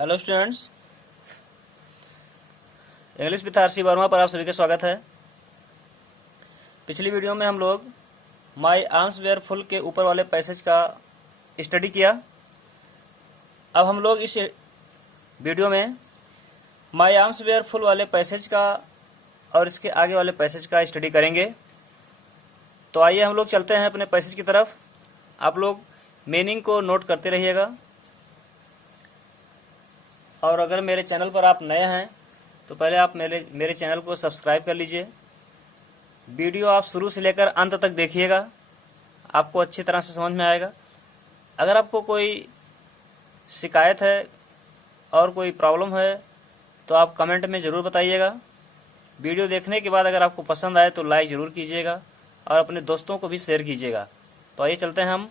Hello students, English with RC Verma पर आप सभी का स्वागत है। पिछली वीडियो में हम लोग माई आर्म्स वेयर फुल के ऊपर वाले पैसेज का स्टडी किया। अब हम लोग इस वीडियो में माई आर्म्स वेयर फुल वाले पैसेज का और इसके आगे वाले पैसेज का स्टडी करेंगे। तो आइए हम लोग चलते हैं अपने पैसेज की तरफ। आप लोग मीनिंग को नोट करते रहिएगा, और अगर मेरे चैनल पर आप नए हैं तो पहले आप मेरे चैनल को सब्सक्राइब कर लीजिए। वीडियो आप शुरू से लेकर अंत तक देखिएगा, आपको अच्छी तरह से समझ में आएगा। अगर आपको कोई शिकायत है और कोई प्रॉब्लम है तो आप कमेंट में ज़रूर बताइएगा। वीडियो देखने के बाद अगर आपको पसंद आए तो लाइक ज़रूर कीजिएगा और अपने दोस्तों को भी शेयर कीजिएगा। तो आइए चलते हैं, हम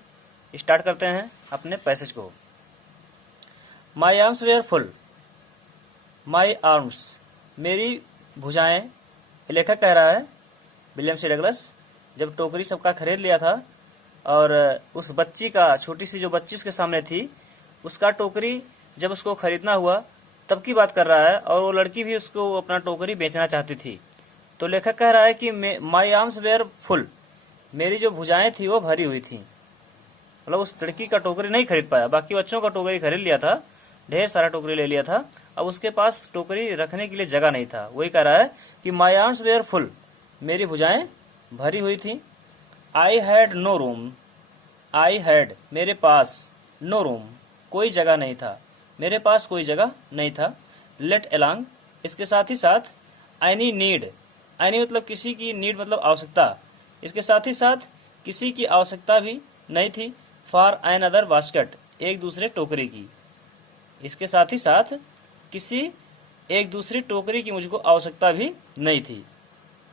स्टार्ट करते हैं अपने पैसेज को। My arms were full. My arms, मेरी भुजाएं। लेखक कह रहा है विलियम सी डगलस, जब टोकरी सबका खरीद लिया था और उस बच्ची का, छोटी सी जो बच्ची उसके सामने थी, उसका टोकरी जब उसको खरीदना हुआ तब की बात कर रहा है, और वो लड़की भी उसको अपना टोकरी बेचना चाहती थी। तो लेखक कह रहा है कि माई आर्म्स वेयर फुल, मेरी जो भुजाएं थी वो भरी हुई थी। मतलब उस लड़की का टोकरी नहीं खरीद पाया, बाकी बच्चों का टोकरी खरीद लिया था, ढेर सारा टोकरी ले लिया था। अब उसके पास टोकरी रखने के लिए जगह नहीं था। वही कह रहा है कि माई आर्म्स वेयर फुल, मेरी भुजाएं भरी हुई थी। I had no room. I had, मेरे पास, नो रूम, कोई जगह नहीं था, मेरे पास कोई जगह नहीं था। लेट अलोंग, इसके साथ ही साथ, एनी नीड, एनी मतलब किसी की, नीड मतलब आवश्यकता, इसके साथ ही साथ किसी की आवश्यकता भी नहीं थी। फॉर एन अदर बास्केट, एक दूसरे टोकरी की, इसके साथ ही साथ किसी एक दूसरी टोकरी की मुझको आवश्यकता भी नहीं थी।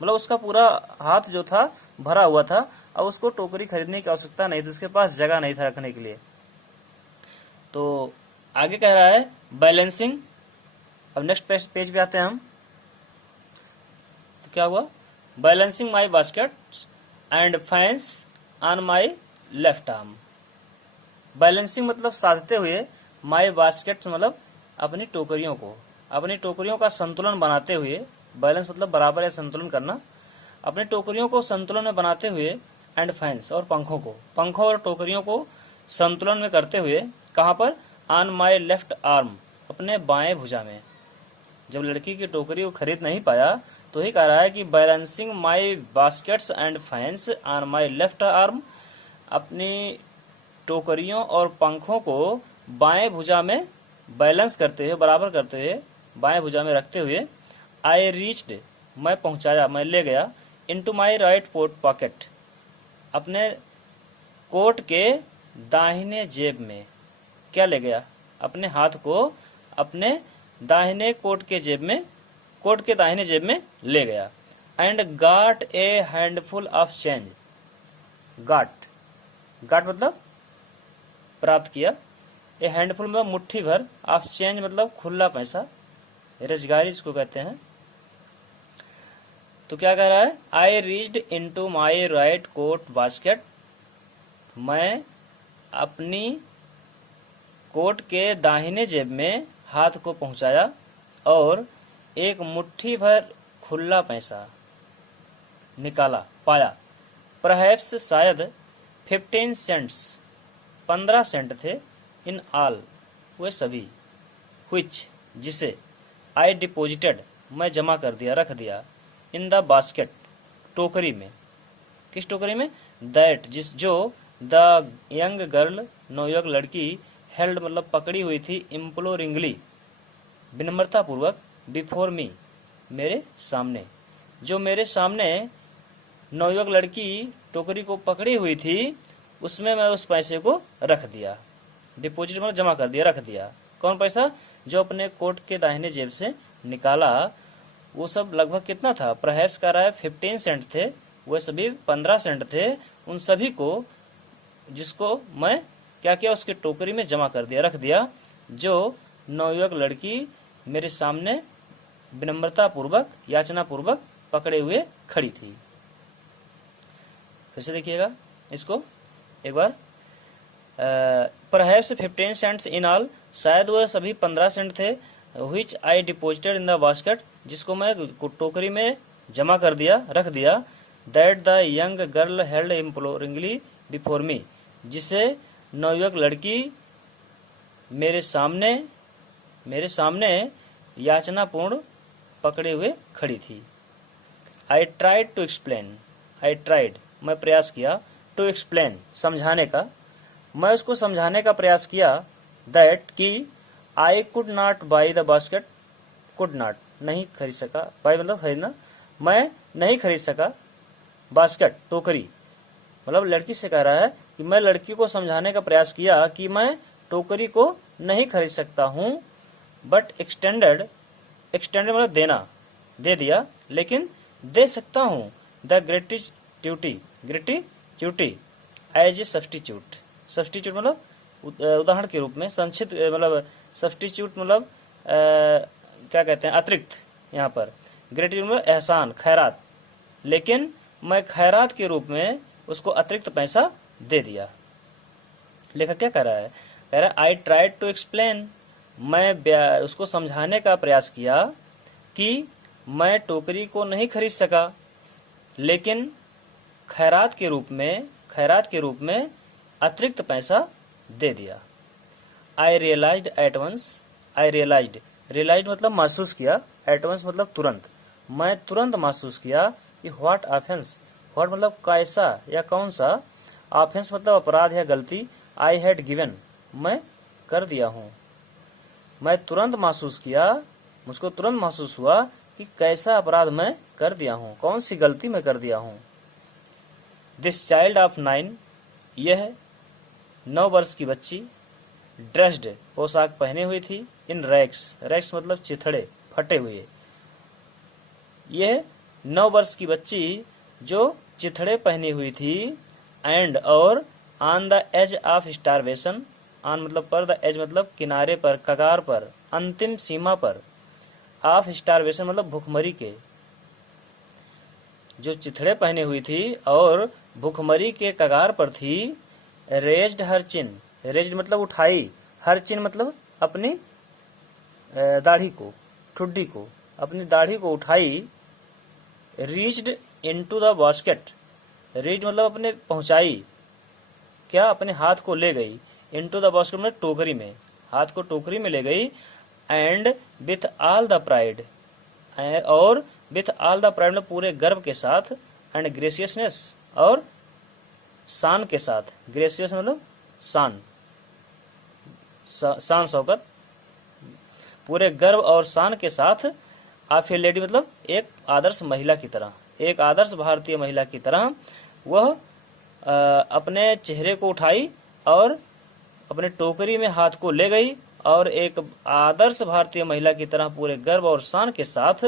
मतलब उसका पूरा हाथ जो था भरा हुआ था, अब उसको टोकरी खरीदने की आवश्यकता नहीं थी, उसके पास जगह नहीं था रखने के लिए। तो आगे कह रहा है बैलेंसिंग। अब नेक्स्ट पेज पे आते हैं हम। तो क्या हुआ? Balancing my baskets and fans on my left arm. Balancing मतलब साधते हुए, माई बास्केट्स मतलब अपनी टोकरियों का संतुलन बनाते हुए। बैलेंस मतलब बराबर या संतुलन करना। अपनी टोकरियों को संतुलन में बनाते हुए, एंड फैंस और पंखों और टोकरियों को संतुलन में करते हुए। कहाँ पर? ऑन माई लेफ्ट आर्म, अपने बाएं भुजा में। जब लड़की की टोकरी को खरीद नहीं पाया तो ही कह रहा है कि balancing my baskets and fans on my left arm, अपनी टोकरियों और पंखों को बाएं भुजा में बैलेंस करते हुए, बराबर करते हुए, बाएं भुजा में रखते हुए। आई रीच्ड, मैं पहुंचाया, मैं ले गया। इनटू माई राइट पॉकेट, अपने कोट के दाहिने जेब में। क्या ले गया? अपने हाथ को अपने दाहिने कोट के दाहिने जेब में ले गया। And got a handful of change. Got मतलब प्राप्त किया। ए हैंडफुल मतलब मुट्ठी भर, ऑफ चेंज मतलब खुला पैसा, रोजगारी इसको कहते हैं। तो क्या कह रहा है? I reached into my right coat basket, मैं अपनी कोट के दाहिने जेब में हाथ को पहुंचाया और एक मुट्ठी भर खुला पैसा पाया। परहैप्स, शायद, 15 सेंट्स, 15 सेंट थे। इन ऑल, वे सभी। व्हिच, जिसे। आई डिपोजिटेड, मैं जमा कर दिया, रख दिया। इन द बास्केट, टोकरी में। किस टोकरी में? दैट, जो द यंग गर्ल, नवयुवक लड़की, हेल्ड मतलब पकड़ी हुई थी, इम्प्लोरिंगली, विनम्रतापूर्वक, बिफोर मी, मेरे सामने। जो मेरे सामने नवयुवक लड़की टोकरी को पकड़ी हुई थी, उसमें मैं उस पैसे को रख दिया। डिपोजिट मतलब जमा कर दिया, रख दिया। कौन पैसा? जो अपने कोट के दाहिने जेब से निकाला। वो सब लगभग कितना था? परहैप्स कह रहा है 15 सेंट थे, वह सभी 15 सेंट थे। उन सभी को, जिसको मैं क्या किया, उसकी टोकरी में जमा कर दिया, रख दिया। जो नवयुवक लड़की मेरे सामने विनम्रतापूर्वक, याचनापूर्वक पकड़े हुए खड़ी थी। फिर से देखिएगा इसको एक बार। परहैप्स 15 सेंट्स इन ऑल, शायद वह सभी 15 सेंट थे। Which I deposited in the basket, जिसको मैं टोकरी में जमा कर दिया, रख दिया। That the young girl held imploringly before me, जिसे नवयुवक लड़की मेरे सामने याचनापूर्ण पकड़े हुए खड़ी थी। I tried to explain, I tried मैं प्रयास किया, टू एक्सप्लेन समझाने का, मैं उसको समझाने का प्रयास किया। दैट कि I could not by the basket, could not नहीं खरीद सका, बाई मतलब खरीदना, मैं नहीं खरीद सका बास्केट टोकरी, मतलब लड़की से कह रहा है कि मैं लड़की को समझाने का प्रयास किया कि मैं टोकरी को नहीं खरीद सकता हूँ। बट एक्सटेंडेड, एक्सटेंडेड मतलब देना, दे दिया, लेकिन दे सकता हूँ। The gratuity as a substitute, substitute मतलब उदाहरण के रूप में, संक्षिप्त मतलब सब्स्टिट्यूट मतलब क्या कहते हैं, अतिरिक्त। यहाँ पर ग्रेटिट्यूड मतलब एहसान, खैरात, लेकिन मैं खैरात के रूप में उसको अतिरिक्त पैसा दे दिया। लेखक क्या कह रहा है, कह रहा है आई ट्राइड टू एक्सप्लेन, मैं उसको समझाने का प्रयास किया कि मैं टोकरी को नहीं खरीद सका, लेकिन खैरात के रूप में अतिरिक्त पैसा दे दिया। I realised at once, I realised मतलब महसूस किया, एट वंस मतलब तुरंत, मैं तुरंत महसूस किया कि व्हाट ऑफेंस, व्हाट मतलब कैसा या कौन सा, ऑफेंस मतलब अपराध या गलती, आई हैड गिवन मैं कर दिया हूँ। मैं तुरंत महसूस किया, मुझको तुरंत महसूस हुआ कि कैसा अपराध मैं कर दिया हूँ, कौन सी गलती मैं कर दिया हूँ। दिस चाइल्ड ऑफ 9, यह 9 वर्ष की बच्ची, ड्रेस्ड पोशाक पहने हुई थी, इन रैक्स, रैक्स मतलब चिथड़े, फटे हुए। यह 9 वर्ष की बच्ची जो चिथड़े पहनी हुई थी, एंड और on the edge of starvation, on मतलब पर, द एज मतलब किनारे पर, कगार पर, अंतिम सीमा पर, ऑफ स्टारवेशन मतलब भूखमरी के, जो चिथड़े पहने हुई थी और भूखमरी के कगार पर थी। रेज्ड हर चिन, रेज्ड मतलब उठाई, हर चिन मतलब अपनी दाढ़ी को, ठुड्डी को, अपनी दाढ़ी को उठाई। Reached into the basket, reach मतलब अपने पहुंचाई, क्या अपने हाथ को ले गई, इनटू द बास्केट में टोकरी में, हाथ को टोकरी में ले गई। And with all the pride, और विथ ऑल द प्राइड में पूरे गर्व के साथ, एंड ग्रेसियसनेस और शान के साथ, ग्रेसियस मतलब शान, शान शौकत, पूरे गर्व और शान के साथ। ऑफ ए लेडी मतलब एक आदर्श महिला की तरह, एक आदर्श भारतीय महिला की तरह वह अपने चेहरे को उठाई और अपने टोकरी में हाथ को ले गई, और एक आदर्श भारतीय महिला की तरह पूरे गर्व और शान के साथ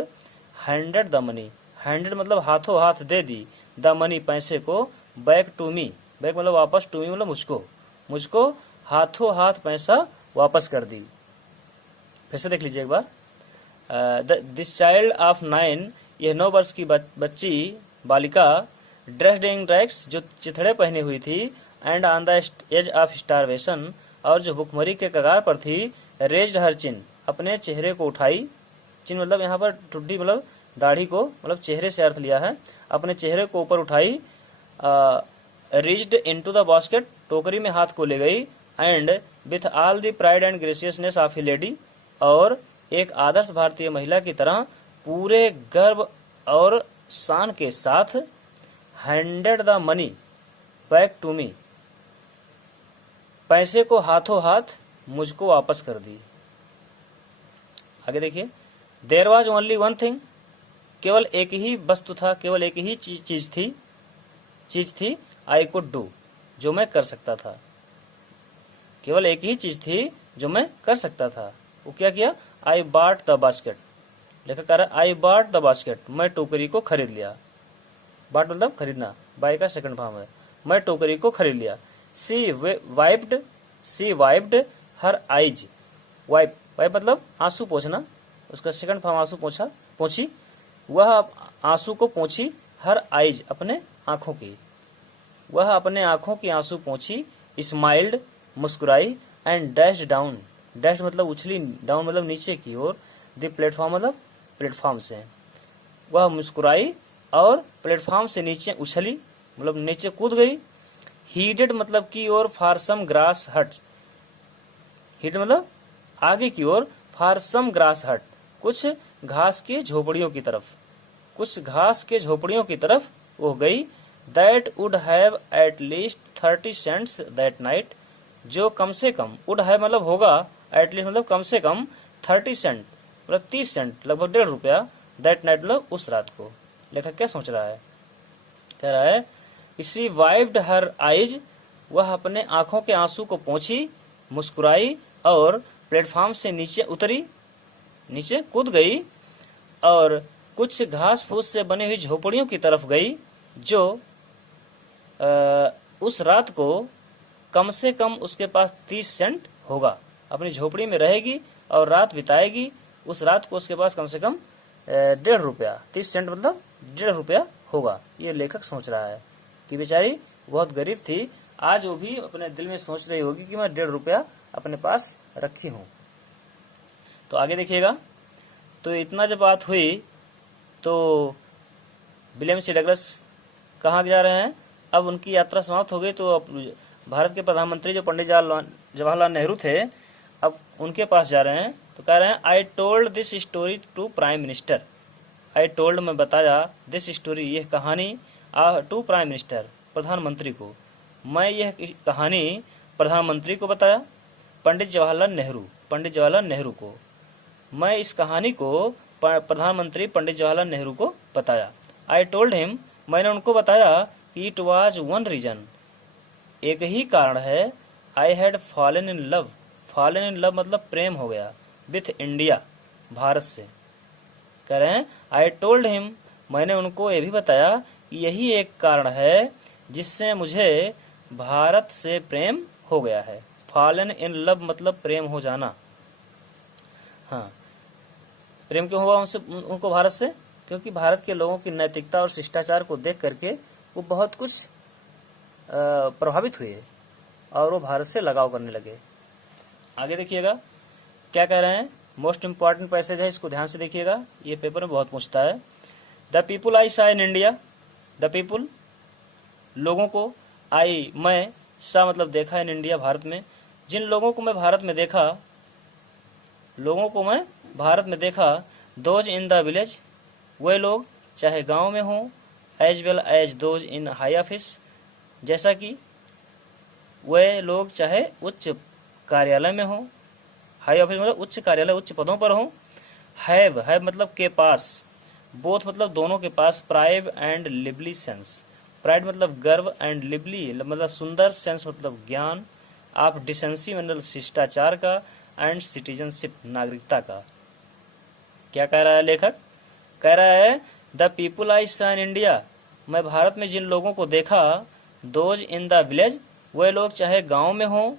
हैंडेड द मनी, हैंडेड मतलब हाथों हाथ दे दी, द मनी पैसे को, बैक टू मी, बैक मतलब वापस, टू मी मतलब मुझको हाथों हाथ पैसा वापस कर दी। फिर से देख लीजिए एक बार। दिस चाइल्ड ऑफ 9, यह 9 वर्ष की बच्ची, बालिका, ड्रेस्ड इन रैक्स जो चिथड़े पहनी हुई थी, and on the edge of starvation और जो भुखमरी के कगार पर थी। रेज्ड हर चिन अपने चेहरे को उठाई, चिन मतलब यहाँ पर ठुड्डी मतलब दाढ़ी को, मतलब चेहरे से अर्थ लिया है, अपने चेहरे को ऊपर उठाई। रीच्ड इनटू द बास्केट टोकरी में हाथ को ले गई। And with all the pride and graciousness of a lady और एक आदर्श भारतीय महिला की तरह पूरे गर्व और शान के साथ handed the money back to me पैसे को हाथों हाथ मुझको वापस कर दी। आगे देखिए, there was only one thing, केवल एक ही वस्तु था, केवल एक ही चीज थी आई कुड डू जो मैं कर सकता था, केवल एक ही चीज थी जो मैं कर सकता था। वो क्या किया? आई बॉट द बास्केट, लेखक कह रहा है आई बॉट द बास्केट, मैं टोकरी को खरीद लिया। बाट मतलब खरीदना, बाय का सेकंड फॉर्म है, मैं टोकरी को खरीद लिया। सी वाइप्ड हर आइज, वाइप मतलब आंसू पोंछना, उसका सेकंड फॉर्म आंसू पोंछी, वह आंसू को पोंछी, हर आइज अपने आंखों की, वह अपने आंखों की आंसू पोंछी। स्माइल्ड मुस्कुराई, एंड डैश डाउन, डैश मतलब उछली, डाउन मतलब नीचे की ओर, द प्लेटफॉर्म मतलब प्लेटफॉर्म से, वह मुस्कुराई और प्लेटफॉर्म से नीचे उछली मतलब नीचे कूद गई। हीडेड मतलब की ओर, फॉर सम ग्रास हट, हीड मतलब आगे की ओर, फॉर सम ग्रास हट कुछ घास की झोपड़ियों की तरफ, कुछ घास के झोपड़ियों की तरफ वो गई। That would have at least 30 cents that night, जो कम से कम, वुड हैव मतलब होगा, एट लीस्ट मतलब कम से कम, 30 सेंट मतलब 30 सेंट लगभग 1.5 रुपया, दैट नाइट मतलब उस रात को। लेखक क्या सोच रहा है, कह रहा है शी वाइप्ड हर आइज, वह अपने आंखों के आंसू को पोंछी, मुस्कुराई और प्लेटफॉर्म से नीचे उतरी, नीचे कूद गई और कुछ घास फूस से बनी हुई झोपड़ियों की तरफ गई, जो उस रात को कम से कम उसके पास 30 सेंट होगा। अपनी झोपड़ी में रहेगी और रात बिताएगी, उस रात को उसके पास कम से कम 1.5 रुपया, 30 सेंट मतलब 1.5 रुपया होगा। ये लेखक सोच रहा है कि बेचारी बहुत गरीब थी, आज वो भी अपने दिल में सोच रही होगी कि मैं 1.5 रुपया अपने पास रखी हूँ। तो आगे देखिएगा। तो इतना जब बात हुई तो विलियम सी डगलस कहाँ जा रहे हैं, अब उनकी यात्रा समाप्त हो गई, तो अब भारत के प्रधानमंत्री जो पंडित जवाहरलाल नेहरू थे, अब उनके पास जा रहे हैं। तो कह रहे हैं I told this story to prime minister, I told मैं बताया, दिस स्टोरी यह कहानी, टू प्राइम मिनिस्टर प्रधानमंत्री को, मैं यह कहानी प्रधानमंत्री को बताया, पंडित जवाहरलाल नेहरू को, मैं इस कहानी को प्रधानमंत्री पंडित जवाहरलाल नेहरू को बताया। आई टोल्ड हिम, मैंने उनको बताया कि इट वाज वन रीजन, एक ही कारण है, I had fallen in love, fallen in love मतलब प्रेम हो गया, विथ इंडिया भारत से। कह रहे हैं आई टोल्ड हिम, मैंने उनको ये भी बताया कि यही एक कारण है जिससे मुझे भारत से प्रेम हो गया है। फॉलन इन लव मतलब प्रेम हो जाना। हाँ, प्रेम क्यों हुआ उनको भारत से, क्योंकि भारत के लोगों की नैतिकता और शिष्टाचार को देख करके वो बहुत कुछ प्रभावित हुए और वो भारत से लगाव करने लगे। आगे देखिएगा क्या कह रहे हैं, मोस्ट इम्पॉर्टेंट पैसेज है, इसको ध्यान से देखिएगा, ये पेपर में बहुत पूछता है। द पीपुल आई सा इन इंडिया, द पीपुल लोगों को, आई मैं, सा मतलब देखा, इन इंडिया भारत में, जिन लोगों को मैं भारत में देखा, लोगों को मैं भारत में देखा, दोज इन द विलेज, वे लोग चाहे गांव में हों, as well as those in high office, जैसा कि वे लोग चाहे उच्च कार्यालय में हों, हाई ऑफिस मतलब उच्च कार्यालय, उच्च पदों पर हों। हैव मतलब के पास, बोथ मतलब दोनों के पास, pride and lively sense, pride मतलब गर्व, एंड लिवली मतलब सुंदर, सेंस मतलब ज्ञान, ऑफ डिसेंसी मतलब शिष्टाचार का, एंड सिटीजनशिप नागरिकता का। क्या कह रहा है लेखक, कह रहा है द पीपुल आई सा इन इंडिया, मैं भारत में जिन लोगों को देखा, दोज इन द विलेज, वे लोग चाहे गांव में हों,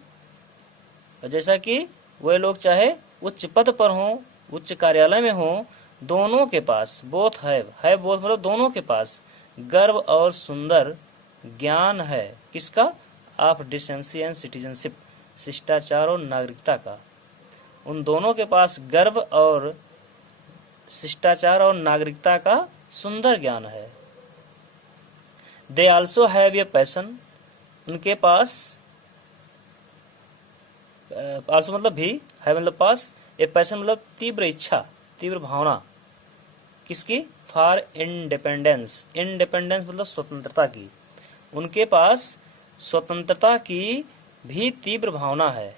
जैसा कि वे लोग चाहे उच्च पद पर हों, उच्च कार्यालय में हों, दोनों के पास, बोथ है बोथ मतलब दोनों के पास, गर्व और सुंदर ज्ञान है, किसका, ऑफ डिसेंसी एंड सिटीजनशिप, शिष्टाचार और नागरिकता का, उन दोनों के पास गर्व और शिष्टाचार और नागरिकता का सुंदर ज्ञान है। They also have a passion, उनके पास, आल्सो मतलब भी, है मतलब पास, ए पैशन मतलब तीव्र इच्छा, तीव्र भावना, किसकी, फॉर इंडिपेंडेंस, इंडिपेंडेंस मतलब स्वतंत्रता की, उनके पास स्वतंत्रता की भी तीव्र भावना है,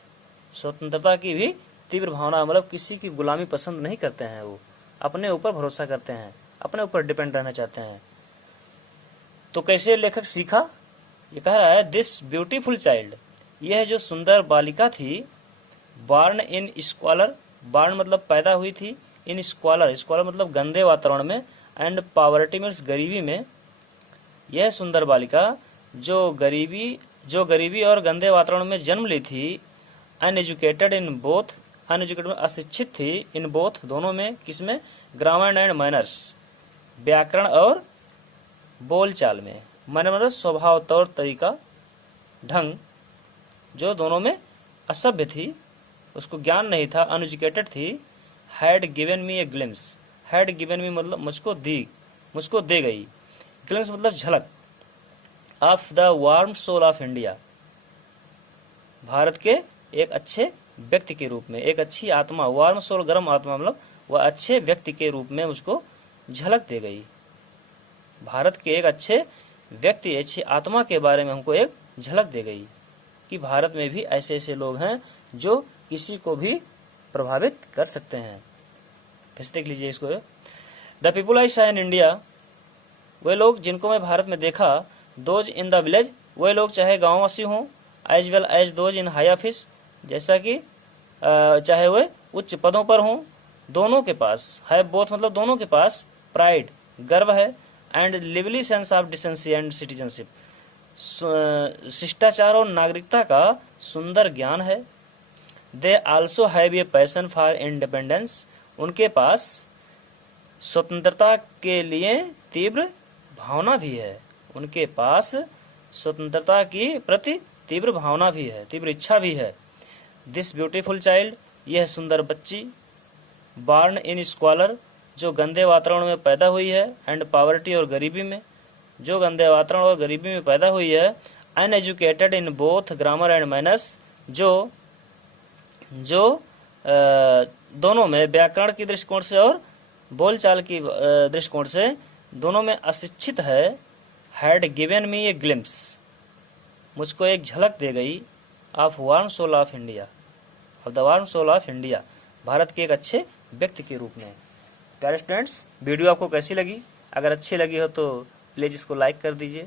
स्वतंत्रता की भी तीव्र भावना मतलब किसी की गुलामी पसंद नहीं करते हैं, वो अपने ऊपर भरोसा करते हैं, अपने ऊपर डिपेंड रहना चाहते हैं। तो कैसे लेखक सीखा, ये कह रहा है दिस ब्यूटीफुल चाइल्ड, यह जो सुंदर बालिका थी, बॉर्न इन स्क्वालर, बॉर्न मतलब पैदा हुई थी, इन स्क्वालर, स्क्वालर मतलब गंदे वातावरण में, एंड पॉवर्टी मीन्स गरीबी में, यह सुंदर बालिका जो गरीबी और गंदे वातावरण में जन्म ली थी, अनएजुकेटेड इन बोथ, अनएजुकेटेड में अशिक्षित थी, इन बोथ दोनों में, किसमें, ग्रामर एंड मैनर्स, व्याकरण और बोलचाल में, मैनर मतलब स्वभाव, तौर तरीका, ढंग, जो दोनों में असभ्य थी, उसको ज्ञान नहीं था, अनएजुकेटेड थी, had given me a glimpse, had given me मतलब मुझको दे गई, ग्लिम्स मतलब झलक, of the warm soul of India, भारत के एक अच्छे व्यक्ति के रूप में, एक अच्छी आत्मा, वार्म सोल गर्म आत्मा मतलब वह अच्छे व्यक्ति के रूप में मुझको झलक दे गई। भारत के एक अच्छे व्यक्ति, अच्छी आत्मा के बारे में हमको एक झलक दे गई कि भारत में भी ऐसे ऐसे लोग हैं जो किसी को भी प्रभावित कर सकते हैं। फिर से देख लीजिए इसको। द पीपुल आई सा इन इंडिया, वे लोग जिनको मैं भारत में देखा, दोज इन द विलेज, वे लोग चाहे गाँववासी हों, as well as those in high office, जैसा कि चाहे वे उच्च पदों पर हों, दोनों के पास, है बोथ मतलब दोनों के पास, प्राइड गर्व है, and lively sense of decency and citizenship, शिष्टाचार और नागरिकता का सुंदर ज्ञान है। They also have a passion for independence, उनके पास स्वतंत्रता के लिए तीव्र भावना भी है, उनके पास स्वतंत्रता की प्रति तीव्र भावना भी है, तीव्र इच्छा भी है। दिस ब्यूटीफुल चाइल्ड, यह सुंदर बच्ची, बॉर्न इन स्क्वालर, जो गंदे वातावरण में पैदा हुई है, एंड पॉवर्टी और गरीबी में, जो गंदे वातावरण और गरीबी में पैदा हुई है, uneducated in both grammar and manners, जो दोनों में व्याकरण की दृष्टिकोण से और बोलचाल की दृष्टिकोण से दोनों में अशिक्षित है। Had given me a glimpse, मुझको एक झलक दे गई, of warm soul of India, of the warm soul of India, भारत के एक अच्छे व्यक्ति के रूप में। प्यारे स्टूडेंट्स, वीडियो आपको कैसी लगी? अगर अच्छी लगी हो तो प्लीज़ इसको लाइक कर दीजिए।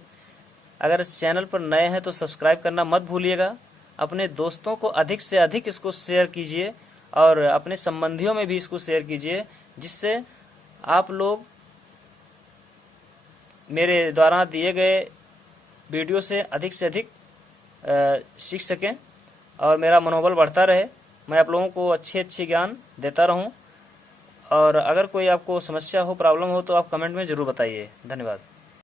अगर इस चैनल पर नए हैं तो सब्सक्राइब करना मत भूलिएगा। अपने दोस्तों को अधिक से अधिक इसको शेयर कीजिए और अपने संबंधियों में भी इसको शेयर कीजिए, जिससे आप लोग मेरे द्वारा दिए गए वीडियो से अधिक सीख सकें और मेरा मनोबल बढ़ता रहे, मैं आप लोगों को अच्छे ज्ञान देता रहूं। और अगर कोई आपको समस्या हो, प्रॉब्लम हो तो आप कमेंट में ज़रूर बताइए। धन्यवाद।